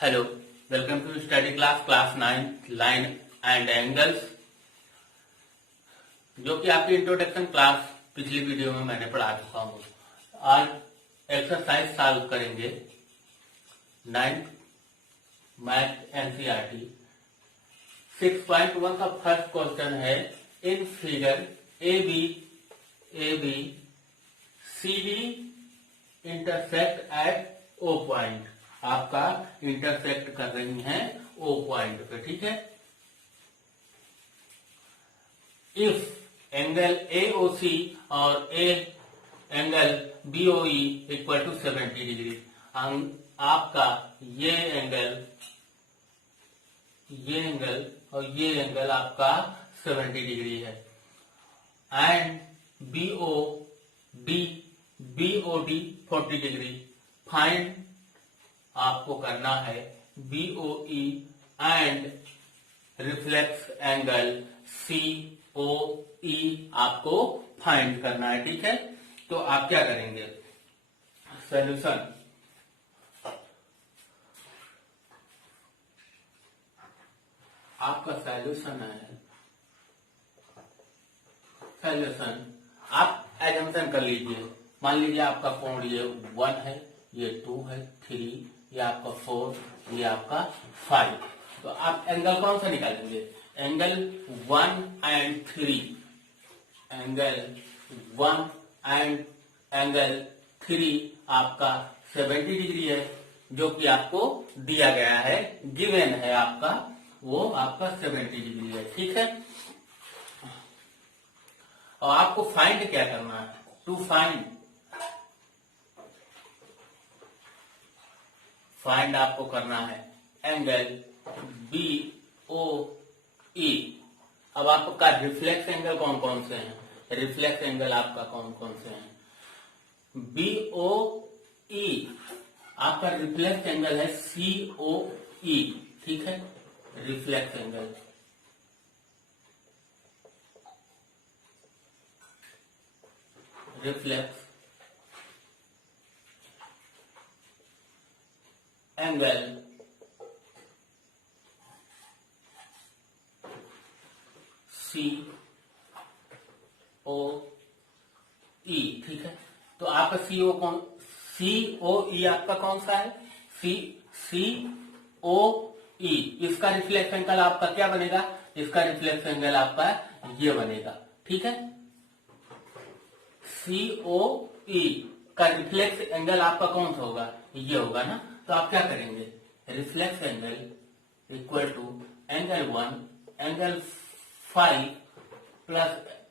Hello, welcome to study class 9 line and angles, जो कि आपकी इंट्रोडक्शन क्लास पिछली वीडियो में मैंने पढ़ा चुका हूँ। आज एक्सरसाइज सॉल्व करेंगे 9th मैथ एनसीईआरटी 6.1 का फर्स्ट क्वेश्चन है। In figure A B C D intersect at O point, आपका इंटरसेक्ट कर रही हैं ओ पॉइंट पे, ठीक है। इफ एंगल AOC और angle BOE equal to 70 degree, आपका ये एंगल और ये एंगल आपका 70 डिग्री है। And BOD 40 degree. फाइंड आपको करना है BOE and reflex angle COE आपको फाइंड करना है, ठीक है। तो आप क्या करेंगे, सॉल्यूशन आपका सॉल्यूशन है। सॉल्यूशन आप एजम्पशन कर लीजिए। मान लीजिए आपका कोण ये 1 है, ये 2 है, 3, ये आपका 4, ये आपका 5। तो आप एंगल कौन सा निकालेंगे? Angle 1 and 3, angle 1 and angle 3 आपका 70 डिग्री है, जो कि आपको दिया गया है, गिवन है आपका, वो आपका 70 डिग्री है, ठीक है। और आपको फाइंड क्या करना है? टू फाइंड आपको करना है एंगल BOE। अब आपका रिफ्लेक्स एंगल कौन कौन से हैं? रिफ्लेक्स एंगल आपका कौन कौन से हैं? BOE आपका रिफ्लेक्स एंगल है COE, ठीक है। रिफ्लेक्स एंगल COE, ठीक है। तो आपका COE आपका कौन सा है? COE। इसका रिफ्लेक्स एंगल आपका क्या बनेगा? इसका रिफ्लेक्स एंगल आपका ये बनेगा, ठीक है। COE का रिफ्लेक्स एंगल आपका कौन सा होगा? ये होगा ना। तो आप क्या करेंगे? Reflex angle equal to angle 1 angle 5 plus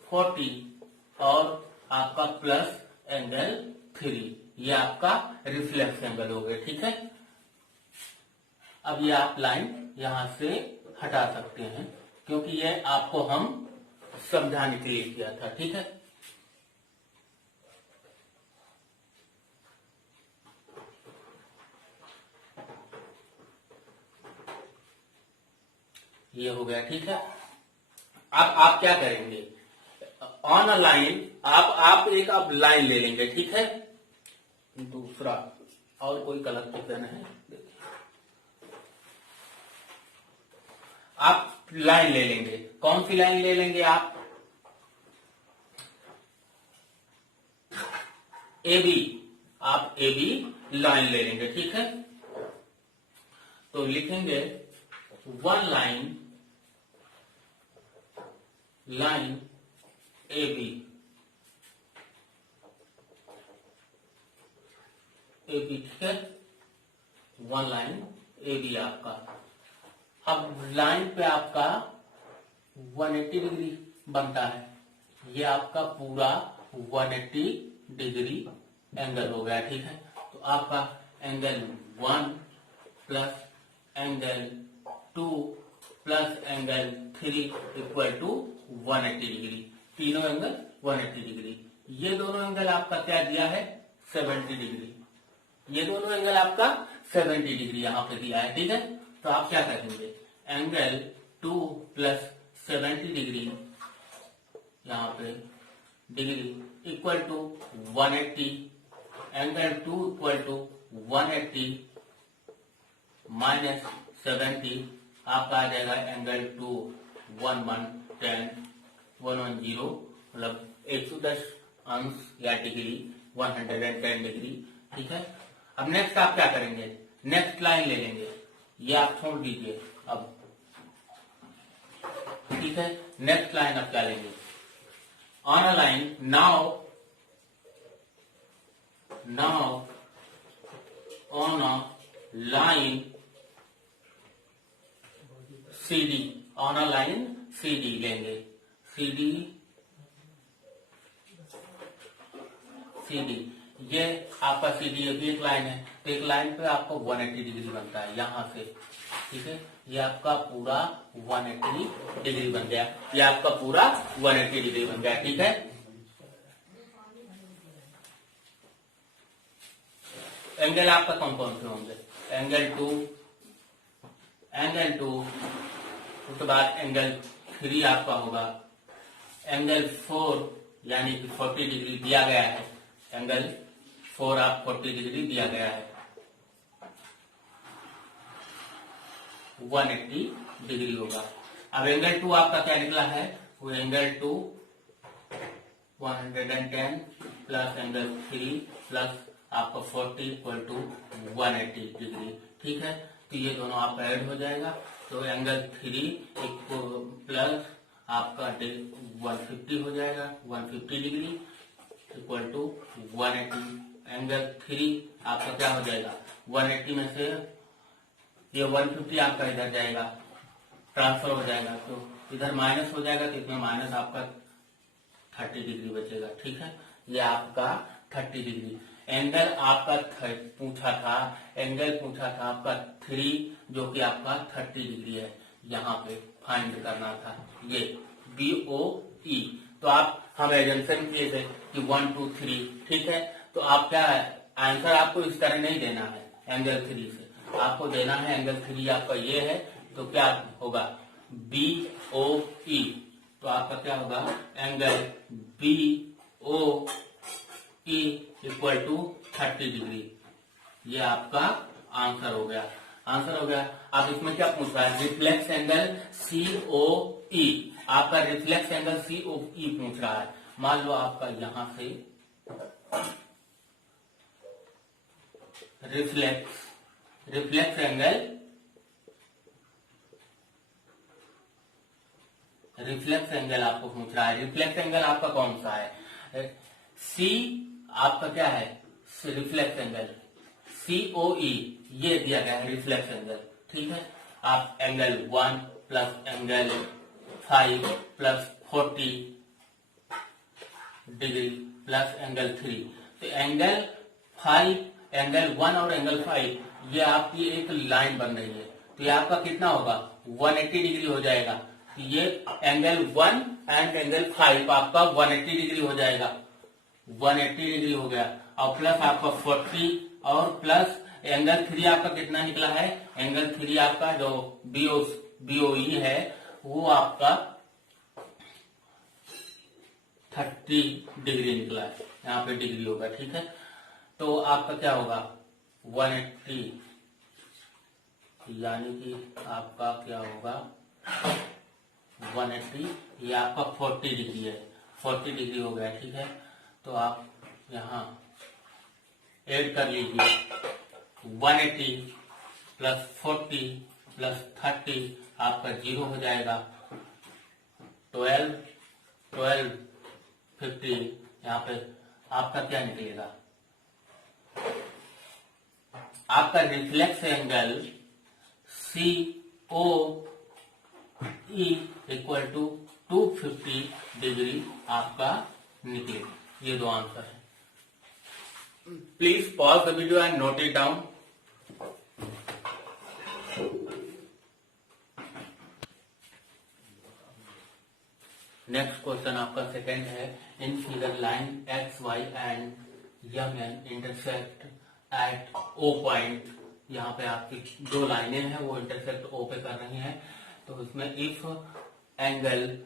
40 और आपका प्लस एंगल 3, ये आपका रिफ्लेक्स एंगल हो गए, ठीक है। अब ये आप लाइन यहां से हटा सकते हैं, क्योंकि ये आपको हम समझाने के लिए किया था, ठीक है। ये हो गया, ठीक है। अब आप क्या करेंगे? ऑन अ लाइन आप एक अब लाइन ले लेंगे, ठीक है। दूसरा और कोई कलर पेन है, आप लाइन ले लेंगे। कौन सी लाइन ले लेंगे आप? AB, आप AB लाइन ले लेंगे, ठीक है। तो लिखेंगे वन लाइन AB, ठीक है। वन लाइन AB आपका। अब लाइन पे आपका 180 डिग्री बनता है, ये आपका पूरा 180 डिग्री एंगल हो गया, ठीक है। तो आपका angle 1 plus angle 2 plus angle 3 equal to 180 degree. तीनों एंगल 180 डिग्री। ये दोनों एंगल आपका क्या दिया है? 70 डिग्री। ये दोनों एंगल आपका 70 डिग्री यहां पे दिया है, ठीक है। तो आप क्या करेंगे? एंगल 2 प्लस 70 डिग्री, यहां पे degree equal to 180, angle 2 equal to 180 minus 70 आपका आ जाएगा एंगल 2 1110 मतलब 110 अंश या डिग्री 110 डिग्री। ठीक है, अब नेक्स्ट आप क्या करेंगे, नेक्स्ट लाइन ले लेंगे, ये आप छोड़ दीजिए अब। ठीक है, नेक्स्ट लाइन आप क्या लेंगे, on a line now on a line CD, on a line CD लेंगे, CD ये आपका CD एक लाइन है, तो एक लाइन पे आपको 180 डिग्री बनता है यहां से। ठीक है, ये आपका पूरा 180 डिग्री बन गया, ये आपका पूरा 180 डिग्री बन गया। ठीक है, एंगल आपका कौन कौन से होंगे, एंगल 2, उसके बाद एंगल 3 आपका होगा, एंगल 4 यानी कि 40 डिग्री दिया गया है, एंगल 4 आप 40 डिग्री दिया गया है, 180 डिग्री होगा। अब एंगल 2 आपका क्या निकला है, वो एंगल 2 110 प्लस एंगल 3 प्लस आपका 40 इक्वल टू 180 डिग्री। ठीक है, तो ये दोनों आपका ऐड हो जाएगा, तो एंगल 3 प्लस आपका 150 हो जाएगा, 150 डिग्री इक्वल टू 180। एंगल 3 आपका क्या हो जाएगा, 180 में से ये 150 आपका इधर जाएगा, ट्रांसफर हो जाएगा, तो इधर माइनस हो जाएगा, तो इसमें माइनस आपका 30 डिग्री बचेगा। ठीक है, ये आपका 30 डिग्री। एंगल आपका पूछा था आपका 3 जो कि आपका 30 डिग्री है, यहाँ पे फाइंड करना था, ये BOE। तो आप हम एजेंशन किए थे कि 1 2 3। ठीक है, तो आप क्या आंसर आपको इस तरह नहीं देना है, एंगल 3 से आपको देना है, एंगल 3 आपका ये है, तो क्या होगा BOE, तो आपका क्या होगा angle BOE equal to 30 degree. ये आपका आंसर हो गया, अब इसमें क्या पूछ रहा है, रिफ्लेक्स एंगल COE, आपका रिफ्लेक्स एंगल COE पूछ रहा है। मान लो आपका यहां से रिफ्लेक्स एंगल आपको पूछ रहा है, रिफ्लेक्स एंगल आपका कौन सा है, C आपका क्या है, रिफ्लेक्स एंगल COE ये दिया गया है रिफ्लेक्स एंगल। ठीक है, आप angle 1 plus angle 5 plus 40 degree plus angle 3, तो एंगल 5, एंगल 1 और एंगल 5 ये आपकी एक लाइन बन रही है, तो ये आपका कितना होगा 180 डिग्री हो जाएगा। तो ये एंगल 1 एंड एंगल 5 आपका 180 डिग्री हो जाएगा, 180 डिग्री हो गया, और प्लस आपका 40 और प्लस एंगल 3 आपका कितना निकला है, एंगल 3 आपका जो BOE है वो आपका 30 डिग्री निकला है, यहाँ पे डिग्री होगा। ठीक है, तो आपका क्या होगा 180 यानी कि आपका क्या होगा 180, ये आपका 40 डिग्री है, 40 डिग्री हो गया। ठीक है, तो आप यहाँ ऐड कर लीजिए 180 प्लस 40 प्लस 30 आपका 0 हो जाएगा, 12 50, यहाँ पे आपका क्या निकलेगा, आपका reflex angle COE equal to 250 degree आपका निकलेगा। ये दो आंसर है। Please pause the video and note it down. Next question आपका सेकंड है, in figure line X Y and MN intersect at O point. यहाँ पे आपकी दो लाइनें हैं वो इंटरसेक्ट O पे कर रही हैं, तो इसमें इफ एंगल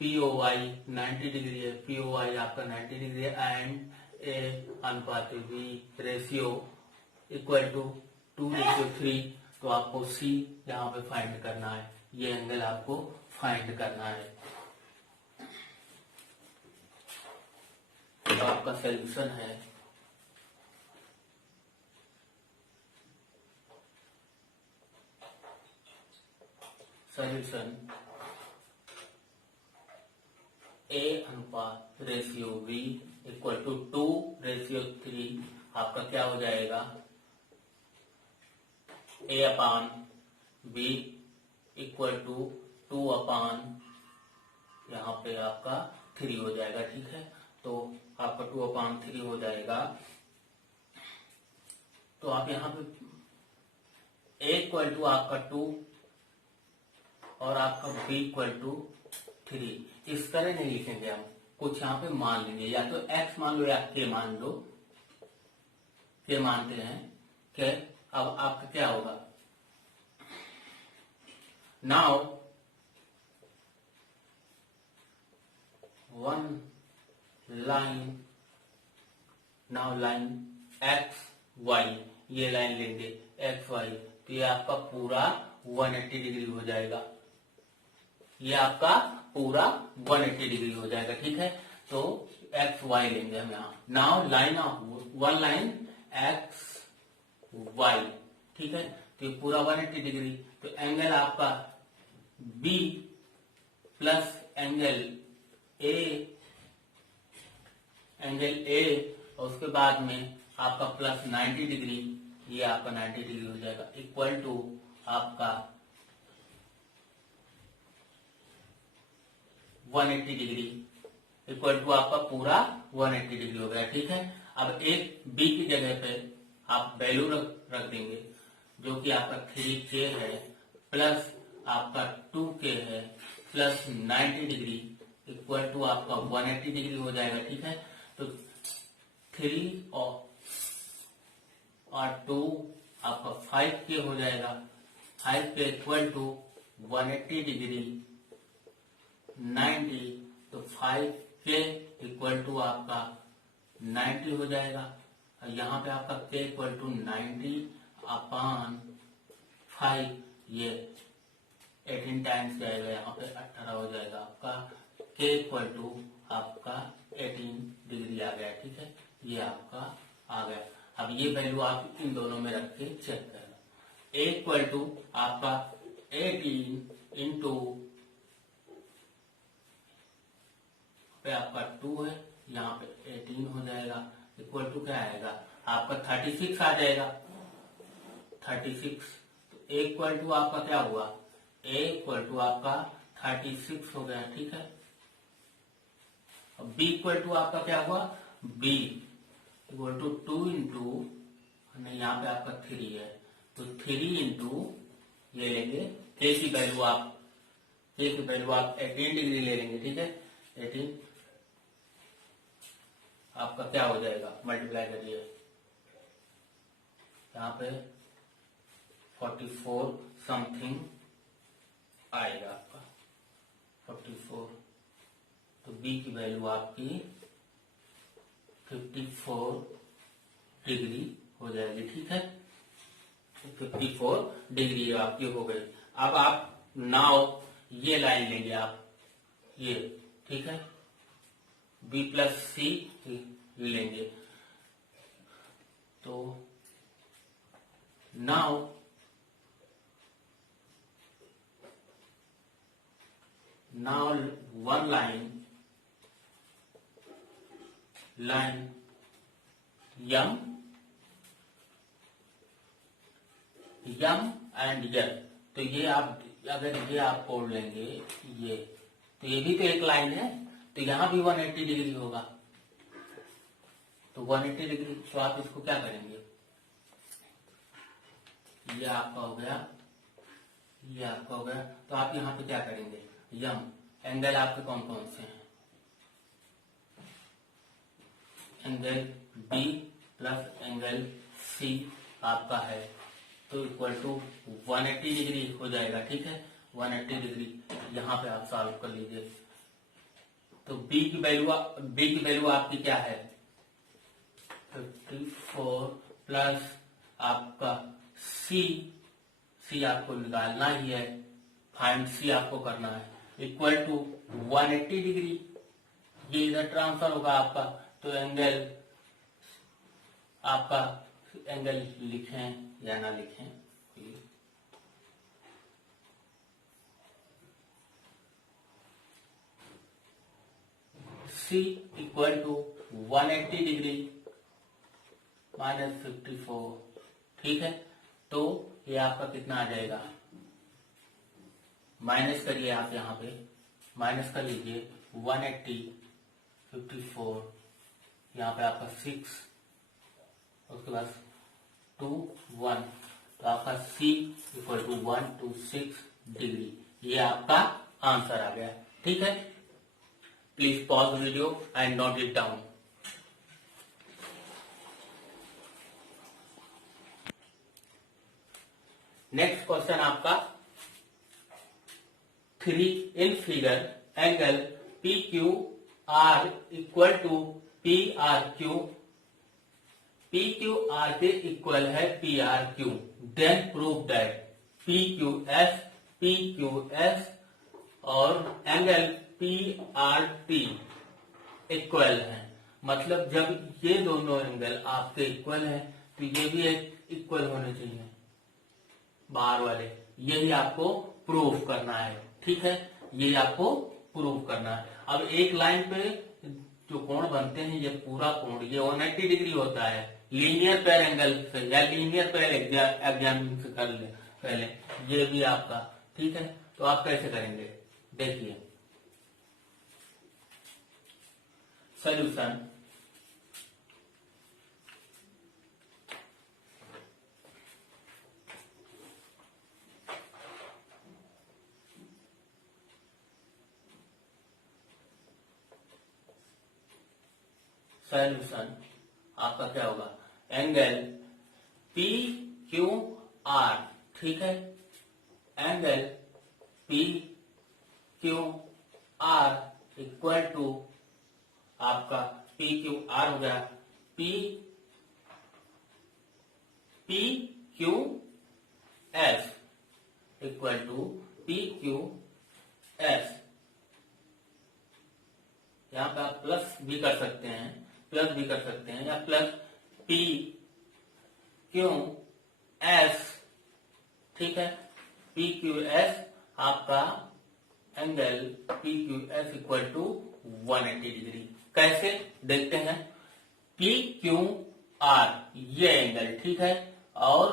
POI 90 डिग्री है, POI आपका 90 डिग्री है एंड ए अनुपात B रेशियो इक्वल टू 2:3, तो आपको सी यहाँ पे फाइंड करना है, ये एंगल आपको फाइंड करना है। तो आपका सॉल्यूशन है सॉल्यूशन ए अनुपात रेशियो बी इक्वल टू 2:3 आपका क्या हो जाएगा, ए अपान बी इक्वल टू 2 अपान यहाँ पे आपका 3 हो जाएगा। ठीक है, तो आपका 2 अपान 3 हो जाएगा। तो आप यहाँ पे ए इक्वल टू आपका 2 और आपका बी इक्वल टू 3 इस तरह नहीं लिखेंगे, हम कुछ यहाँ पे मान लेंगे, या तो x मान लो या k मान लो। k मानते हैं कि अब आपका क्या होगा, now one line, now line x y, ये लाइन लेंगे x y, तो ये आपका पूरा 180 डिग्री हो जाएगा, ये आपका पूरा 180 डिग्री हो जाएगा। ठीक है, तो एक्स वाई लेंगे हम यहाँ। Now line of one line X Y, ठीक है, तो ये पूरा 180 डिग्री। तो एंगल आपका बी प्लस एंगल ए और उसके बाद में आपका प्लस 90 डिग्री, ये आपका 90 डिग्री हो जाएगा, इक्वल टू आपका 180 डिग्री, इक्वल टू आपका पूरा 180 डिग्री हो गया। ठीक है, अब एक बी की जगह पे आप वैल्यू रख देंगे, जो कि आपका 3k है प्लस आपका 2k है प्लस 90 डिग्री इक्वल टू आपका 180 डिग्री हो जाएगा। ठीक है, तो 3 और 2 आपका 5k हो जाएगा, 5k इक्वल टू 180 डिग्री 90, तो 5k इक्वल टू आपका 90 हो जाएगा। यहाँ पे आपका k इक्वल टू 90 अपान 5, ये 18 टाइम्स जाएगा, यहाँ पे 18 हो जाएगा आपका, k इक्वल टू आपका 18 डिग्री आ गया। ठीक है, ये आपका आ गया। अब ये वैल्यू आप इन दोनों में रख के चेक करना। a इक्वल टू आपका 18 इंटू पे आपका 2 है, यहाँ पे 18 हो जाएगा, इक्वल टू क्या आएगा आपका 36 आ जाएगा, 36। तो a इक्वल टू आपका क्या हुआ, a इक्वल टू आपका 36 हो गया। ठीक है, अब b इक्वल टू आपका क्या हुआ, b इक्वल टू 2 इंटू, यहाँ पे आपका 3 है, तो 3 इंटू ये लेंगे k की वैल्यू आप 18 डिग्री ले लेंगे। ठीक है, 18 आपका क्या हो जाएगा, मल्टीप्लाई करिए, यहाँ पे 44 समथिंग आएगा आपका 44, तो b की वैल्यू आपकी 54 डिग्री हो जाएगी। ठीक है, 54 डिग्री आपकी हो गई। अब आप नाउ ये लाइन लेंगे आप, ये, ठीक है, b प्लस सी लेंगे, तो नाउ वन लाइन यम एंड यल, तो ये आप अगर ये आप तोड़ लेंगे, ये तो ये भी तो एक लाइन है, तो यहां भी 180 डिग्री होगा, तो 180 डिग्री, तो आप इसको क्या करेंगे, ये आपका हो गया, ये आपका हो गया, तो आप यहाँ पे क्या करेंगे, यम एंगल आपके कौन कौन से हैं, angle B plus angle C आपका है, तो इक्वल टू 180 डिग्री हो जाएगा। ठीक है, 180 डिग्री यहाँ पे आप सॉल्व कर लीजिए। तो b की वैल्यू आपकी क्या है, 54 प्लस आपका c सी आपको निकालना ही है, फाइंड सी आपको करना है, इक्वल टू 180 डिग्री। ये इधर ट्रांसफर होगा आपका, तो एंगल आपका एंगल लिखें या ना लिखें, सी इक्वल टू 180 डिग्री माइनस 54, ठीक है। तो ये आपका कितना आ जाएगा, माइनस करिए आप, यहाँ पे माइनस कर लीजिए 180 54, यहाँ पे आपका 6, उसके बाद 2 1, तो आपका C इक्वल टू 126 डिग्री, ये आपका आंसर आ गया, ठीक है। Please pause video and note it down. Next question आपका 3 in figure angle P Q R equal to P R Q, P Q R के इक्वल है P R Q, then prove that P Q S और angle P R T equal है। मतलब जब ये दोनों angle आपके इक्वल है तो ये भी एक इक्वल होने चाहिए, बाहर वाले, यही आपको प्रूव करना है, ठीक है, यही आपको प्रूव करना है। अब एक लाइन पे जो कोण बनते हैं, ये पूरा कोण ये 180 डिग्री होता है लीनियर पेयर एंगल से, या लीनियर पेयर एग्जामिन से कर ले पहले, ये भी आपका, ठीक है। तो आप कैसे करेंगे, देखिए सॉल्यूशन। सॉल्यूशन आपका क्या होगा, एंगल पी क्यू आर, ठीक है, angle P Q R equal to आपका पी क्यू आर हो गया P Q S equal to P Q S. यहां पे आप प्लस भी कर सकते हैं, प्लस भी कर सकते हैं, या प्लस पी क्यू एस, ठीक है, पी क्यू एस आपका angle P Q S equal to 180 degree. कैसे देखते हैं, पी क्यू आर ये एंगल, ठीक है, और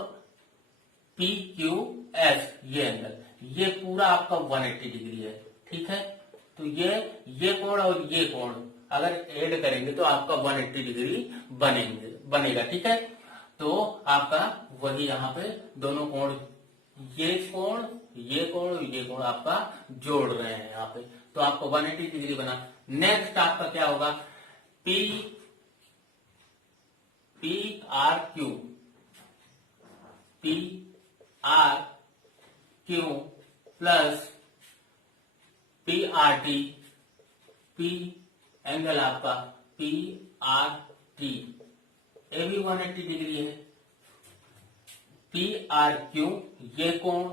पी क्यू एस ये एंगल, ये पूरा आपका 180 डिग्री है, ठीक है। तो ये कोण और ये कोण अगर ऐड करेंगे तो आपका 180 डिग्री बनेगा, ठीक है। तो आपका वही यहाँ पे दोनों कोण, ये कोण आपका जोड़ रहे हैं यहाँ पे, तो आपको 180 डिग्री बना। नेक्स्ट आपका क्या होगा, P R Q plus P R T, P angle आपका पी आर टी, ये भी 180 डिग्री है। पी आर क्यू ये कोण,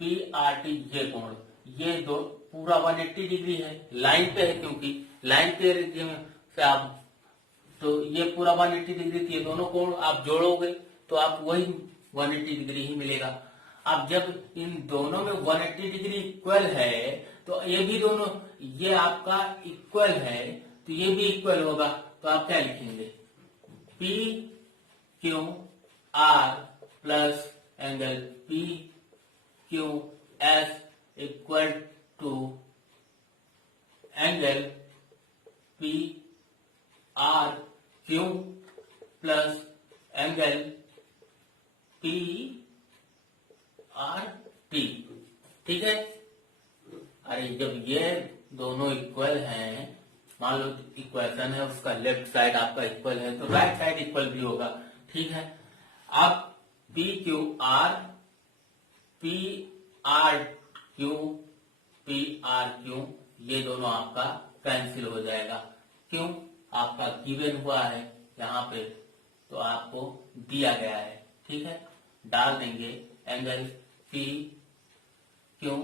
पी आर टी ये कोण, ये दो पूरा 180 डिग्री है, लाइन पे है, क्योंकि लाइन पे से आप, तो ये पूरा 180 डिग्री थी, ये दोनों कोण आप जोड़ोगे तो आप वही 180 डिग्री ही मिलेगा। अब जब इन दोनों में 180 डिग्री इक्वल है तो ये भी दोनों, ये आपका इक्वल है तो ये भी इक्वल होगा, तो आप क्या लिखेंगे, P Q R plus angle P Q S equal to angle P R Q plus angle P R T, ठीक है। अरे जब ये दोनों इक्वल हैं, मान लो इक्वेशन है उसका लेफ्ट साइड आपका इक्वल है, तो राइट साइड इक्वल भी होगा, ठीक है। अब पी क्यू आर क्यू ये दोनों आपका कैंसिल हो जाएगा, क्यों, आपका गिवन हुआ है यहाँ पे, तो आपको दिया गया है, ठीक है। डाल देंगे angle P Q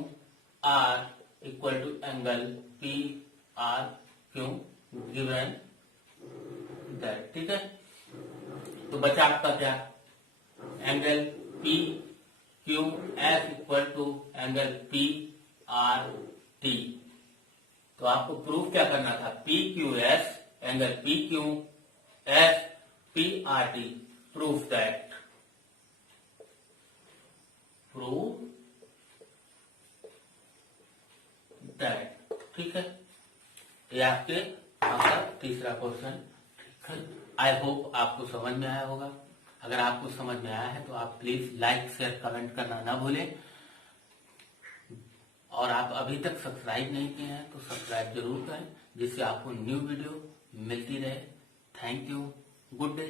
R equal to angle P R Q given that. ठीक है, तो बचा आपका क्या, angle P Q S equal to angle P R T. तो आपको प्रूफ क्या करना था, P Q S angle P Q S P R T, proof that, ठीक है। ये आपके आपका तीसरा क्वेश्चन। ठीक है, आई होप आपको समझ में आया होगा। अगर आपको समझ में आया है तो आप प्लीज लाइक शेयर कमेंट करना ना भूलें, और आप अभी तक सब्सक्राइब नहीं किए हैं तो सब्सक्राइब जरूर करें, जिससे आपको न्यू वीडियो मिलती रहे। Thank you, good day.